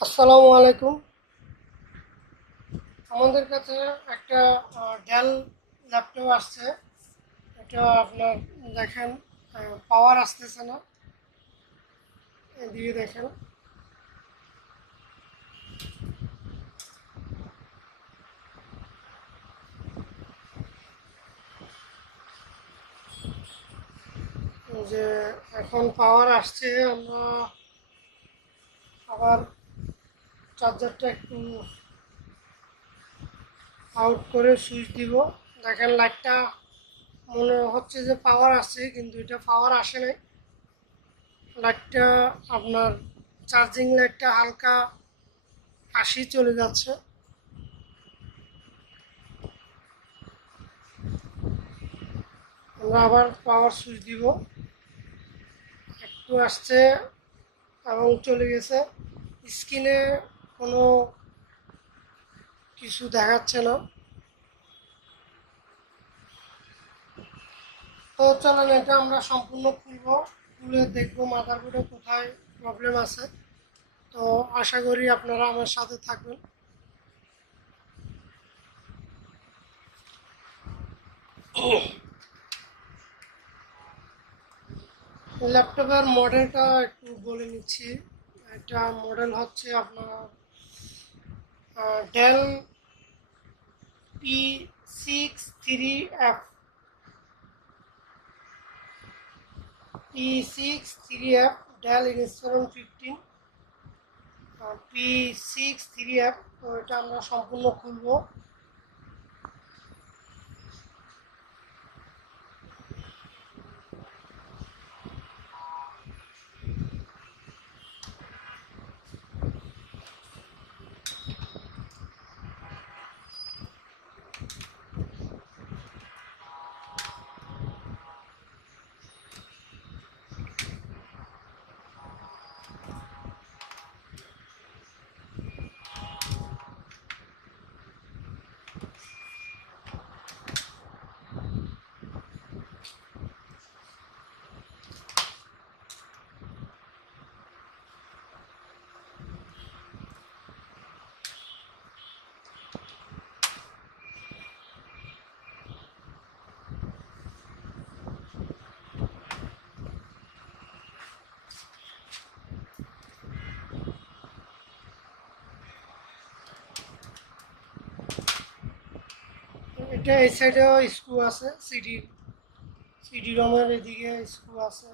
আসসালামু আলাইকুম। আমাদের কাছে একটা ডেল ল্যাপটপ আসছে। এটা আপনার দেখেন পাওয়ার আসতেছে না, এদিকে দেখেন। যে এখন পাওয়ার আসছে, আমরা আবার চার্জারটা একটু আউট করে সুইচ দিব। দেখেন লাইটটা মনে হচ্ছে যে পাওয়ার আসছে, কিন্তু এটা পাওয়ার আসে নাই। লাইটটা আপনার চার্জিং লাইটটা হালকা 80 চলে যাচ্ছে। আমরা আবার পাওয়ার সুইচ দিব, একটু আসছে এবং চলে গেছে। স্ক্রিনে কোনো কিছু দেখাচ্ছে না। তো চলেন এটা আমরা সম্পূর্ণ খুলে দেখবো মাদারবোর্ডে কোথায় প্রবলেম আছে। তো আশা করি আপনারা আমার সাথে থাকবেন। ল্যাপটপের মডেলটা একটু বলে নিচ্ছি। এটা মডেল হচ্ছে আপনার del P63F P63F del inspiration 15 P63F। তো এটা আমরা সম্পূর্ণ খুলবো। এটা এই সাইডেও স্ক্রু আছে, সিডি রমের এদিকে স্ক্রু আছে।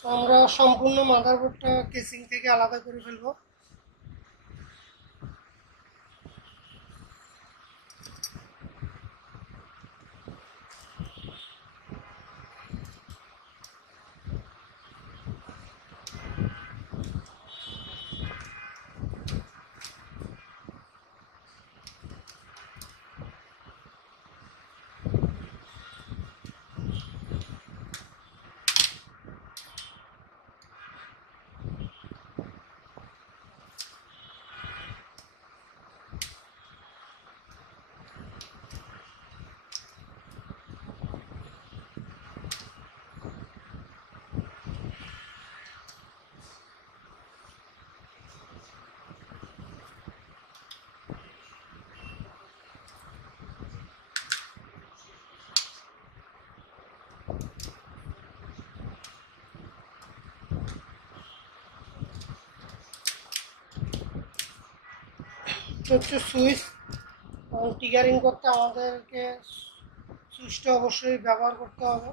তো আমরা সম্পূর্ণ মাদারবোর্ডটা কেসিং থেকে আলাদা করে ফেলবো। হচ্ছে সুইচ। টিগারিং করতে আমাদেরকে সুইচটা অবশ্যই ব্যবহার করতে হবে।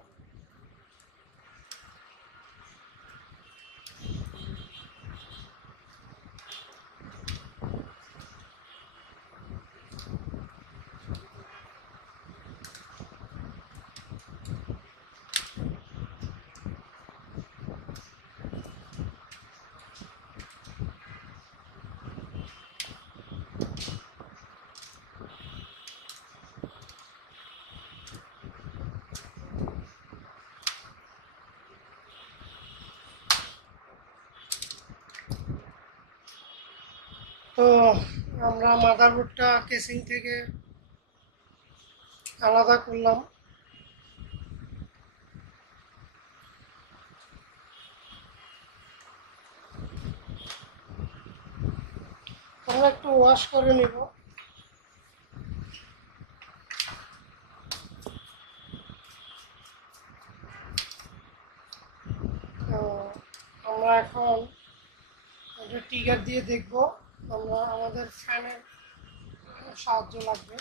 তো আমরা মাদারবোর্ডটা কেসিং থেকে আলাদা করলাম। আমরা একটু ওয়াশ করে নিব। তো আমরা এখন একটা টিগার দিয়ে দেখব। আমরা আমাদের ফ্যানের সাহায্য লাগবে।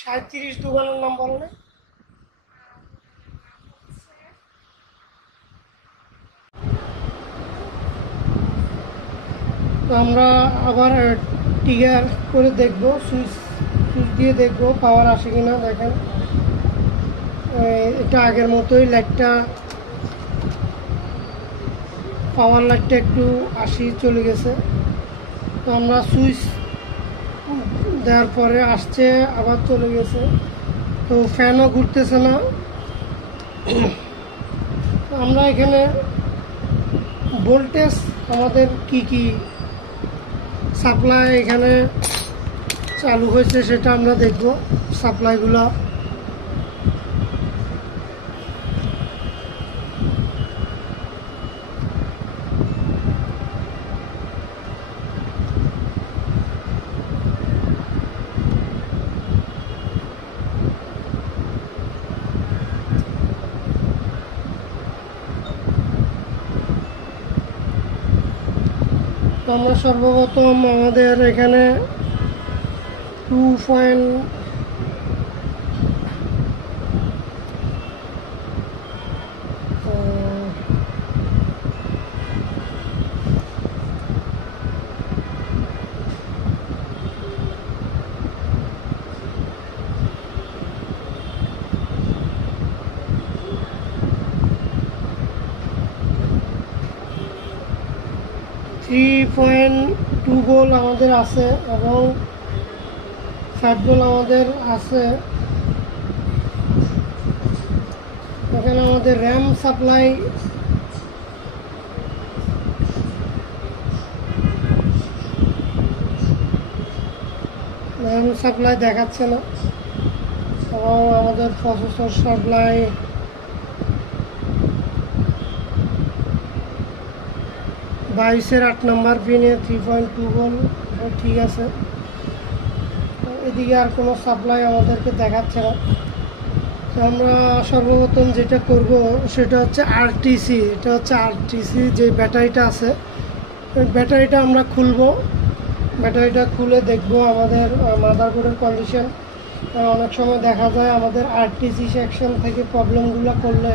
37 দোকানের নাম বলো না? তো আমরা আবার টিগার করে দেখব, সুইচ দিয়ে দেখব পাওয়ার আসে কিনা। দেখেন এটা আগের মতোই লাইটটা, পাওয়ার লাইটটা একটু চলে গেছে। তো আমরা সুইচ দেওয়ার পরে আসছে, আবার চলে গেছে। তো ফ্যানও ঘুরতেছে না। আমরা এখানে ভোল্টেজ আমাদের কি সাপ্লাই এখানে চালু হয়েছে সেটা আমরা দেখব। সাপ্লাইগুলো আমরা সর্বপ্রথম আমাদের এখানে 2.3.4 ভোল্ট আমাদের আছে এবং 5 ভোল্ট আমাদের আছে। এখানে আমাদের র্যাম সাপ্লাই দেখাচ্ছে না, এবং আমাদের প্রসেসর সাপ্লাই 22-এর 8 নম্বর পিনে 3.2 ভোল্ট ঠিক আছে। এদিকে আর কোনো সাপ্লাই আমাদেরকে দেখাচ্ছে না। তো আমরা সর্বপ্রথম যেটা করব সেটা হচ্ছে আরটিসি। এটা হচ্ছে আরটিসি যে ব্যাটারিটা আছে, ওই ব্যাটারিটা আমরা খুলব। ব্যাটারিটা খুলে দেখব আমাদের মাদারবোর্ডের কন্ডিশন। অনেক সময় দেখা যায় আমাদের আরটিসি সেকশন থেকে প্রবলেমগুলো করলে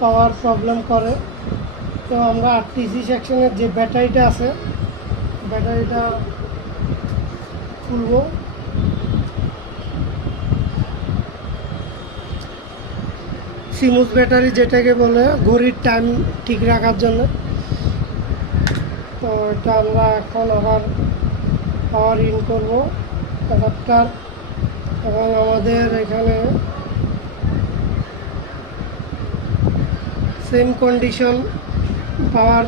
পাওয়ার প্রবলেম করে। তো আমরা আরটিসি সেকশনের যে ব্যাটারিটা আছে ব্যাটারিটা খুলব। সিমুস ব্যাটারি যেটাকে বলে ঘড়ির টাইম ঠিক রাখার জন্য। তো এটা আমরা এখন আবার পাওয়ার ইন করব অ্যাডাপ্টার, এবং আমাদের এখানে সেম কন্ডিশন, পাওয়ার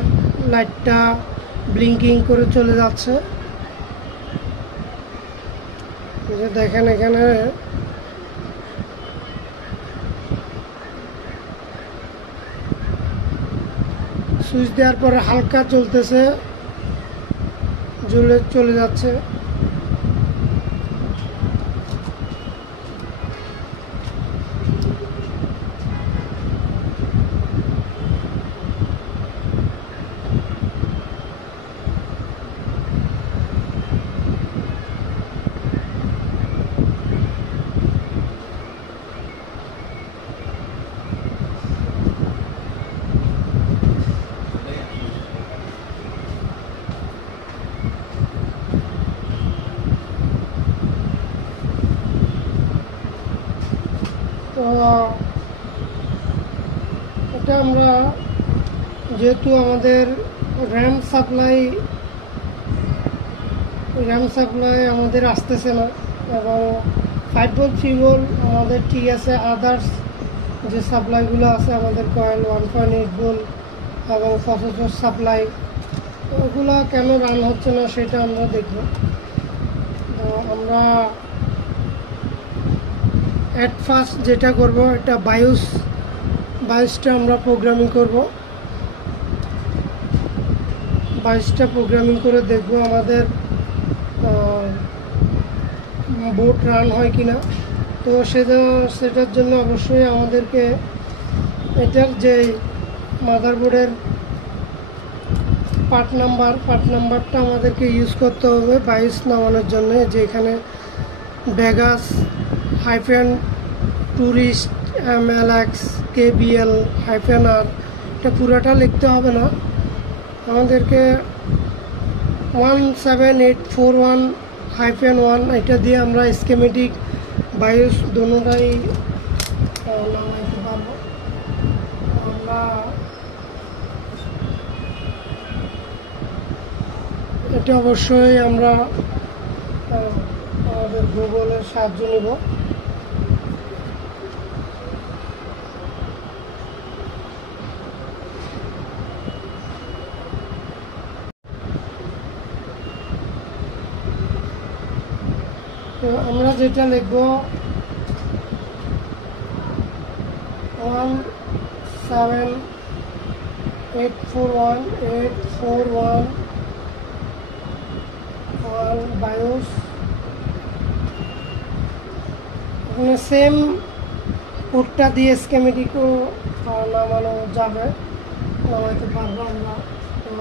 লাইটটা ব্লিঙ্কিং করে চলে যাচ্ছে। দেখেন এখানে সুইচ দেওয়ার পরে হালকা চলতেছে, চলে যাচ্ছে। তো এটা আমরা যেহেতু আমাদের র্যাম সাপ্লাই আমাদের আসতেছে না, এবং 5.3 ভোল্ট আমাদের ঠিক আছে। আদার্স যে সাপ্লাইগুলো আছে আমাদের কয়েল 1.8 ভোল্ট এবং প্রসেসর সাপ্লাই, ওগুলো কেন রান হচ্ছে না সেটা আমরা দেখব। তো আমরা অ্যাট ফার্স্ট যেটা করব, এটা বায়োসটা আমরা প্রোগ্রামিং করব। বায়োসটা প্রোগ্রামিং করে দেখব আমাদের বোর্ড রান হয় কিনা। তো সেটার জন্য অবশ্যই আমাদেরকে এটার যে মাদারবোর্ডের পার্ট নাম্বারটা আমাদেরকে ইউজ করতে হবে বায়োস নামানোর জন্য। যে এখানে Vegas tourist MLX KBL -R, এটা পুরোটা লিখতে হবে না, আমাদেরকে 17841-1 এটা দিয়ে আমরা স্কেমেটিক বায়োস দুটোটাই নামাইতে পারবো। আমরা এটা অবশ্যই আমরা আমাদের গুগলের সাহায্য নেব। তো আমরা যেটা লিখব 17841-841 বায়োস, এখানে সেম কোডটা দিয়ে স্কেমেটিকও নামানো যাবে, নামাইতে পারবো আমরা। তো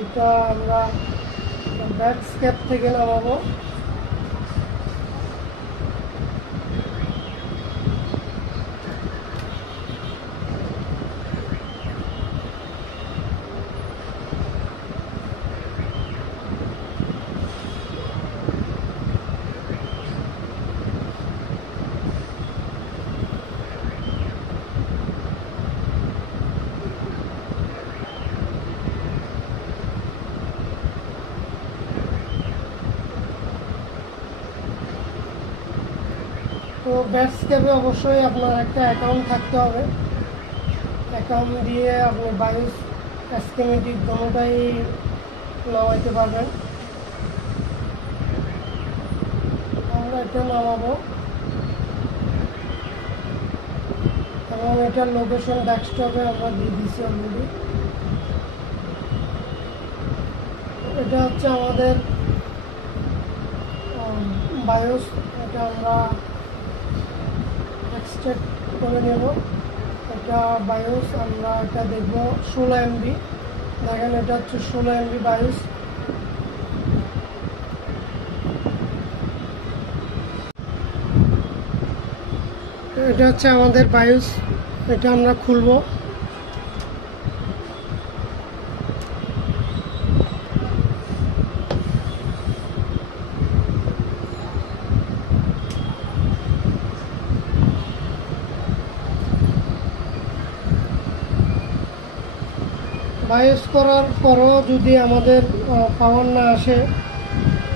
এটা আমরা ব্যাকস্কেপ থেকে নামাবো। তো ব্যাটস্কেপে অবশ্যই আপনার একটা অ্যাকাউন্ট থাকতে হবে। অ্যাকাউন্ট দিয়ে আপনি বায়োস স্কেমেটিক দুটোটাই নামাইতে পারবেন। আমরা এটা নামাবো এবং এটার লোকেশন ডেস্কটপে আমরা দিয়ে দিচ্ছি অলরেডি। এটা হচ্ছে আমাদের বায়োস, এটা আমরা এক্সট্রাক্ট করে নেব। এটা বায়োস, আমরা এটা দেখব 16 MB। দেখেন এটা হচ্ছে 16 MB বায়োস। এটা হচ্ছে আমাদের বায়োস, এটা আমরা খুলবো। বায়োস করার পরও যদি আমাদের পাওয়ার না আসে,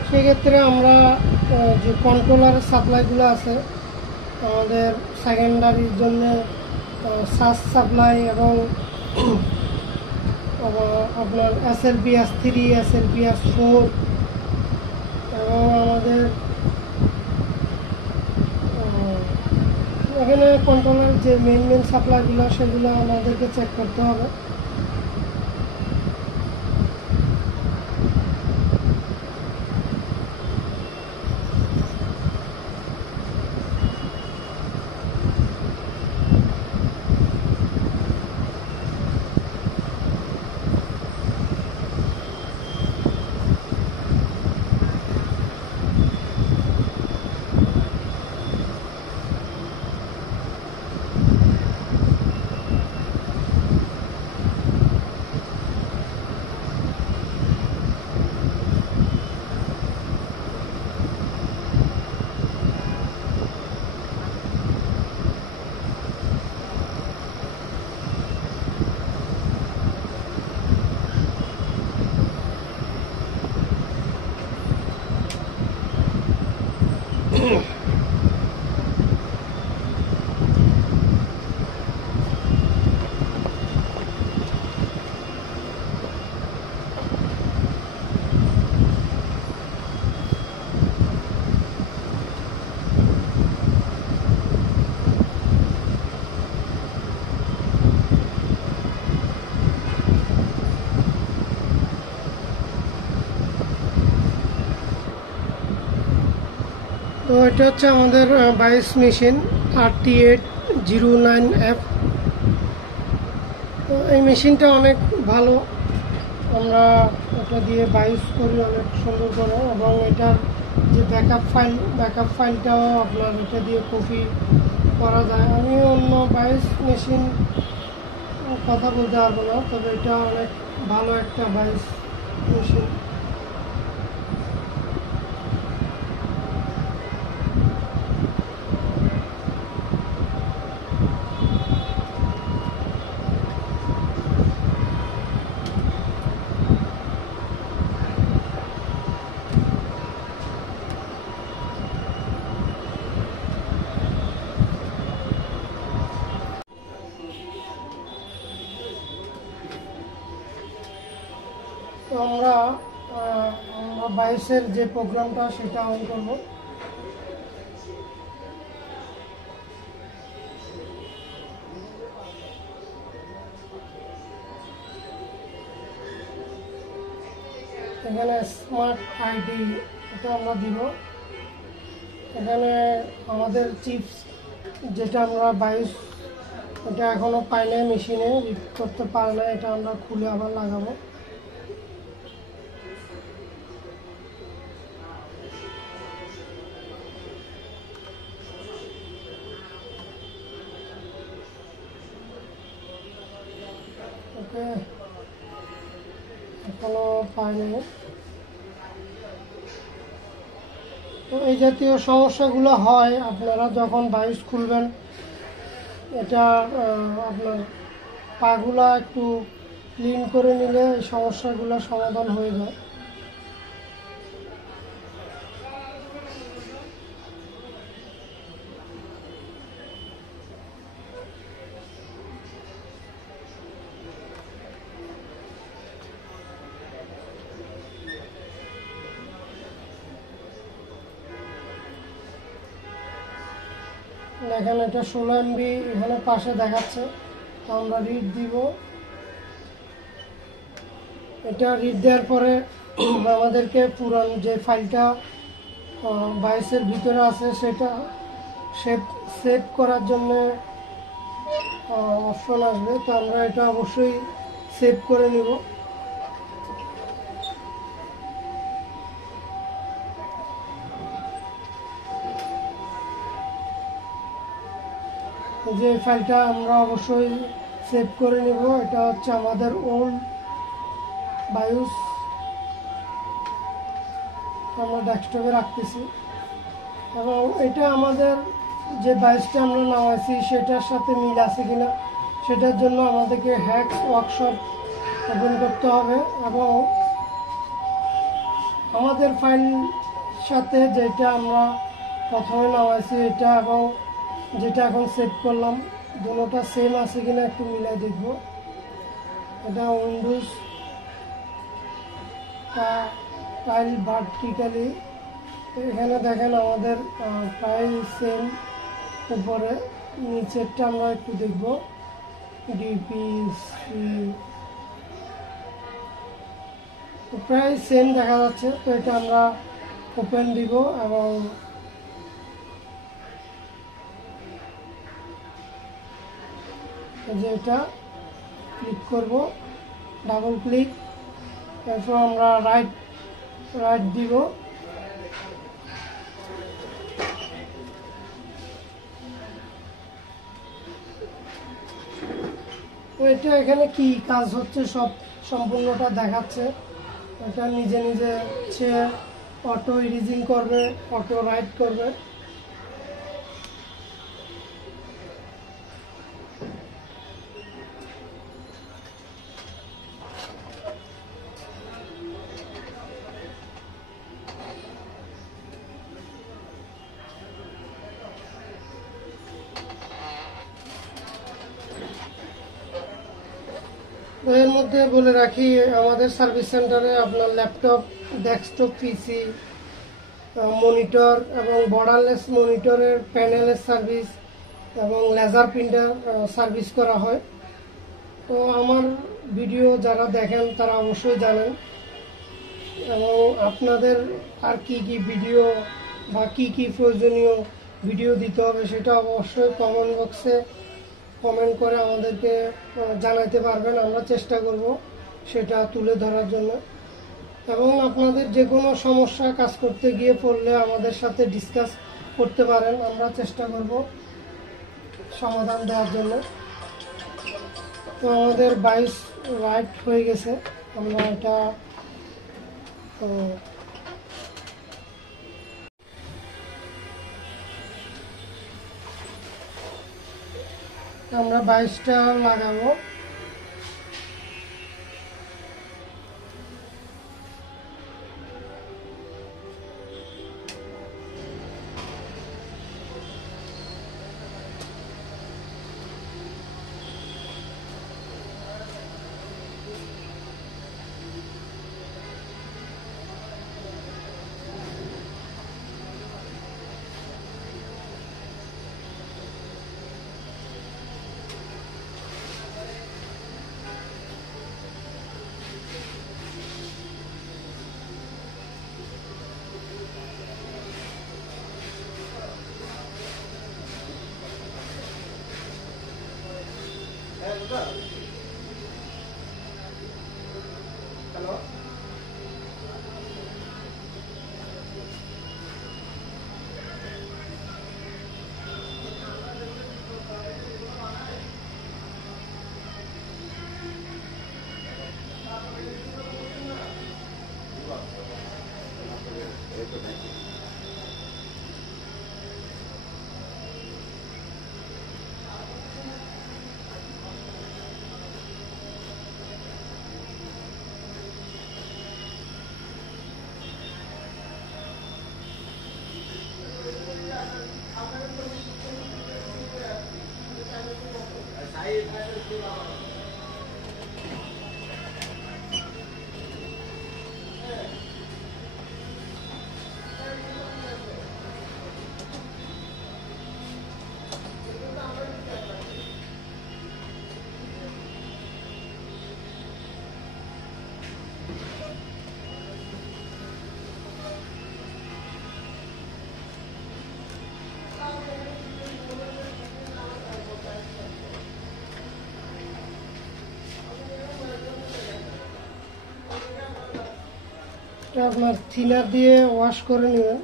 সেক্ষেত্রে আমরা যে কন্ট্রোলার সাপ্লাইগুলো আছে আমাদের সেকেন্ডারির জন্য সাস সাপ্লাই এবং আপনার SLPS3 SLPS4 এবং আমাদের এখানে কন্ট্রোলার যে মেন সাপ্লাইগুলো সেগুলো আমাদেরকে চেক করতে হবে। এটা হচ্ছে আমাদের বাইস মেশিন RT809F। তো এই মেশিনটা অনেক ভালো, আমরা এটা দিয়ে বাইস করি অনেক সুন্দর করে, এবং এটার যে ব্যাকআপ ফাইলটাও আপনার এটা দিয়ে কপি করা যায়। আমি অন্য বাইস মেশিন কথা বলতে পারবো না, তবে এটা অনেক ভালো একটা বাইস মেশিন। তো আমরা বাইসের যে প্রোগ্রামটা সেটা অন করব। এখানে স্মার্ট আইডি এটা আমরা দিব। এখানে আমাদের চিপস যেটা আমরা বাইস এটা এখনো পাই নাই, মেশিনে রিড করতে পারে না, এটা আমরা খুলে আবার লাগাবো। ওকে, এখনো পাইনি। তো এই জাতীয় সমস্যাগুলো হয় আপনারা যখন বাইস খুলবেন, এটা আপনার পাগুলা একটু ক্লিন করে নিলে এই সমস্যাগুলো সমাধান হয়ে যায়। দেখেন এটা 16 MB এখানে পাশে দেখাচ্ছে, তো আমরা রিড দিব। এটা রিড দেওয়ার পরে আমাদেরকে পুরান যে ফাইলটা বাইসের ভিতরে আছে সেটা সেভ করার জন্য অপশন আসবে, তো আমরা এটা অবশ্যই সেভ করে নিব। যে ফাইলটা আমরা অবশ্যই সেভ করে নিব, এটা হচ্ছে আমাদের ওল্ড বায়োস, আমরা ডেস্কটপে রাখতেছি। এবং এটা আমাদের যে বাইসটা আমরা নামাইছি সেটার সাথে মিল আছে কিনা সেটার জন্য আমাদেরকে হ্যাক্স ওয়ার্কশপ ওপেন করতে হবে, এবং আমাদের ফাইল সাথে যেটা আমরা প্রথমে নামাইছি এটা এবং যেটা এখন সেভ করলাম দুটোটা সেম আছে কিনা একটু মিলাই দেখব। এটা উইন্ডোজ ফাইল ভার্টিক্যালি, এখানে দেখেন আমাদের প্রায় সেম, উপরে নিচেরটা আমরা একটু দেখব ডিপিসি, প্রায় সেম দেখা যাচ্ছে। তো এটা আমরা ওপেন দিব এবং যে এটা ক্লিক করব, ডাবল ক্লিক, তারপর আমরা রাইট দিব। তো এটা এখানে কি কাজ হচ্ছে সব সম্পূর্ণটা দেখাচ্ছে। এটা নিজে নিজে সে অটো ইরেজিং করবে, অটো রাইট করবে। এর মধ্যে বলে রাখি আমাদের সার্ভিস সেন্টারে আপনার ল্যাপটপ, ডেস্কটপ পিসি, মনিটর এবং বর্ডারলেস মনিটরের প্যানেলের সার্ভিস এবং লেজার প্রিন্টার সার্ভিস করা হয়। তো আমার ভিডিও যারা দেখেন তারা অবশ্যই জানেন, এবং আপনাদের আর কি ভিডিও বা কী কী প্রয়োজনীয় ভিডিও দিতে হবে সেটা অবশ্যই কমেন্ট বক্সে কমেন্ট করে আমাদেরকে জানাতে পারবেন। আমরা চেষ্টা করব সেটা তুলে ধরার জন্য, এবং আপনাদের যে কোনো সমস্যা কাজ করতে গিয়ে পড়লে আমাদের সাথে ডিসকাস করতে পারেন, আমরা চেষ্টা করব সমাধান দেওয়ার জন্য। তো আমাদের 22 রাইট হয়ে গেছে, আমরা এটা আমরা 22টা লাগাবো। হ্যালো, এটা আপনার থিনার দিয়ে ওয়াশ করে নেবেন।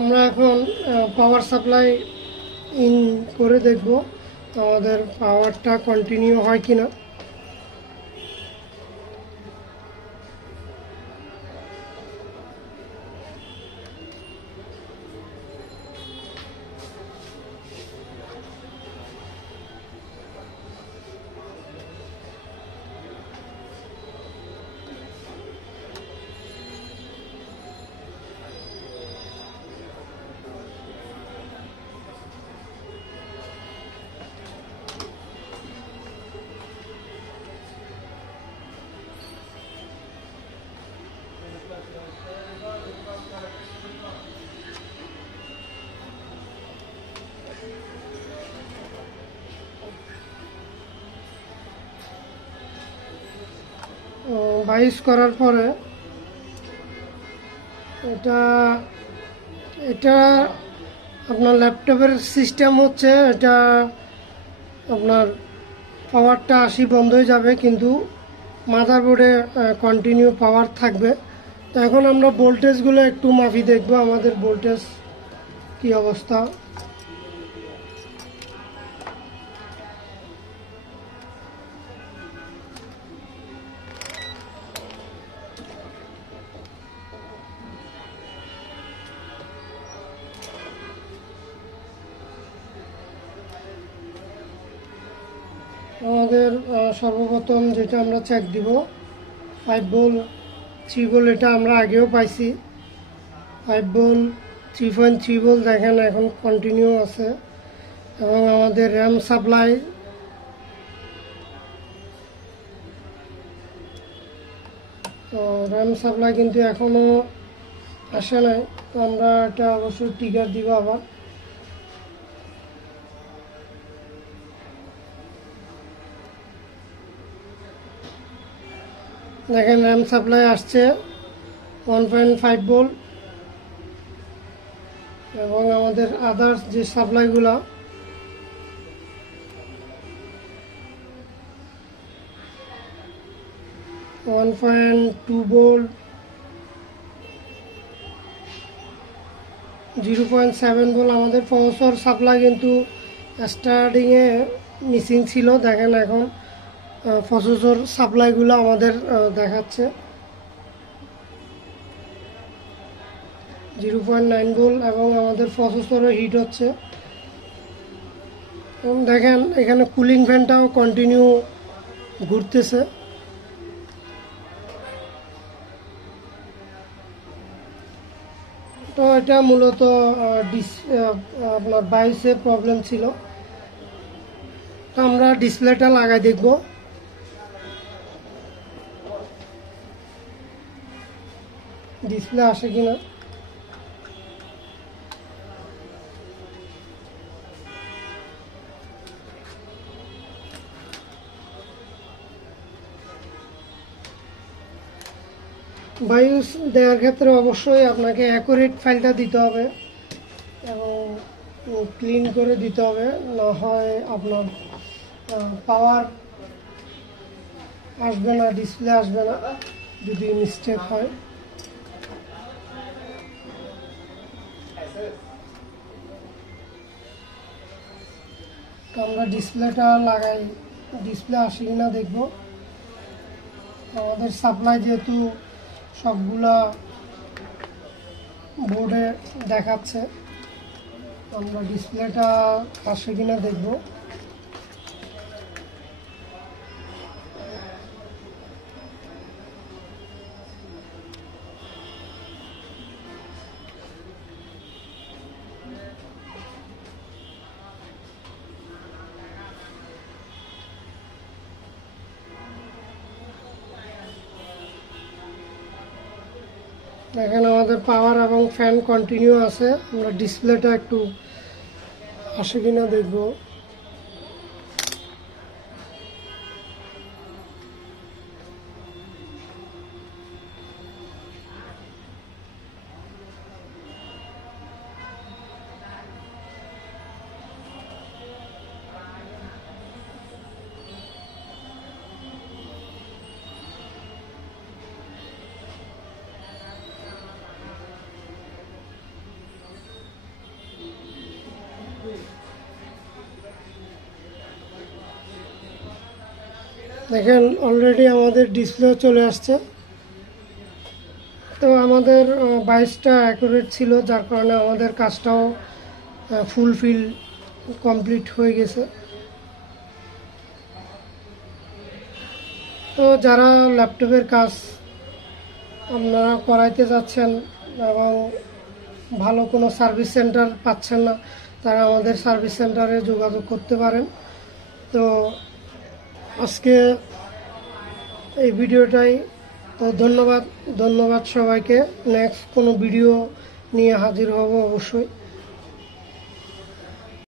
আমরা এখন পাওয়ার সাপ্লাই ইন করে দেখব আমাদের পাওয়ারটা কন্টিনিউ হয় কিনা। বাইশ করার পরে এটা এটা আপনার ল্যাপটপের সিস্টেম হচ্ছে, এটা আপনার পাওয়ারটা 80 বন্ধ হয়ে যাবে, কিন্তু মাদারবোর্ডে কন্টিনিউ পাওয়ার থাকবে। তো এখন আমরা ভোল্টেজগুলো একটু মাপি দেখব আমাদের ভোল্টেজ কি অবস্থা। আমাদের সর্বপ্রথম যেটা আমরা চেক দিব 5 ভোল্ট 3 ভোল্ট, এটা আমরা আগেও পাইছি। 5 ভোল্ট 3.3 ভোল্ট দেখেন এখন কন্টিনিউ আছে। এবং আমাদের র্যাম সাপ্লাই কিন্তু এখনও আসে নাই, তো আমরা এটা অবশ্যই ট্রিগার দিব আবার। দেখেন র্যাম সাপ্লাই আসছে 1.5 ভোল্ট এবং আমাদের আদার্স যে সাপ্লাইগুলো 1.2 ভোল্ট 0.7 ভোল্ট। আমাদের প্রসেসর সাপ্লাই কিন্তু স্টার্টিংয়ে মিসিং ছিল, দেখেন এখন প্রসেসর সাপ্লাইগুলো আমাদের দেখাচ্ছে 0.9 ভোল্ট এবং আমাদের প্রসেসরও হিট হচ্ছে। এবং দেখেন এখানে কুলিং ফ্যানটাও কন্টিনিউ ঘুরতেছে। তো এটা মূলত আপনার বাইসে প্রবলেম ছিল। তো আমরা ডিসপ্লেটা লাগাই দেখব। ডিসপ্লে আসে কিনা। বায়োস দেওয়ার ক্ষেত্রে অবশ্যই আপনাকে অ্যাকুরেট ফাইলটা দিতে হবে এবং ক্লিন করে দিতে হবে, না হয় আপনার পাওয়ার আসবে না, ডিসপ্লে আসবে না যদি মিস্টেক হয়। তো আমরা ডিসপ্লেটা লাগাই, ডিসপ্লে আসে কিনা দেখব। আমাদের সাপ্লাই যেহেতু সবগুলা বোর্ডে দেখাচ্ছে, আমরা ডিসপ্লেটা আসে কিনা দেখব। দেখেন আমাদের পাওয়ার এবং ফ্যান কন্টিনিউ আছে। আমরা ডিসপ্লেটা একটু আসে কিনা দেখব। দেখেন অলরেডি আমাদের ডিসপ্লে চলে আসছে। তো আমাদের 22টা অ্যাকুরেট ছিল, যার কারণে আমাদের কাজটাও ফুলফিল কমপ্লিট হয়ে গেছে। তো যারা ল্যাপটপের কাজ আপনারা করাইতে যাচ্ছেন এবং ভালো কোনো সার্ভিস সেন্টার পাচ্ছেন না, তারা আমাদের সার্ভিস সেন্টারে যোগাযোগ করতে পারেন। তো আজকে এই ভিডিওটাই, তো ধন্যবাদ সবাইকে। নেক্সট কোনো ভিডিও নিয়ে হাজির হব অবশ্যই।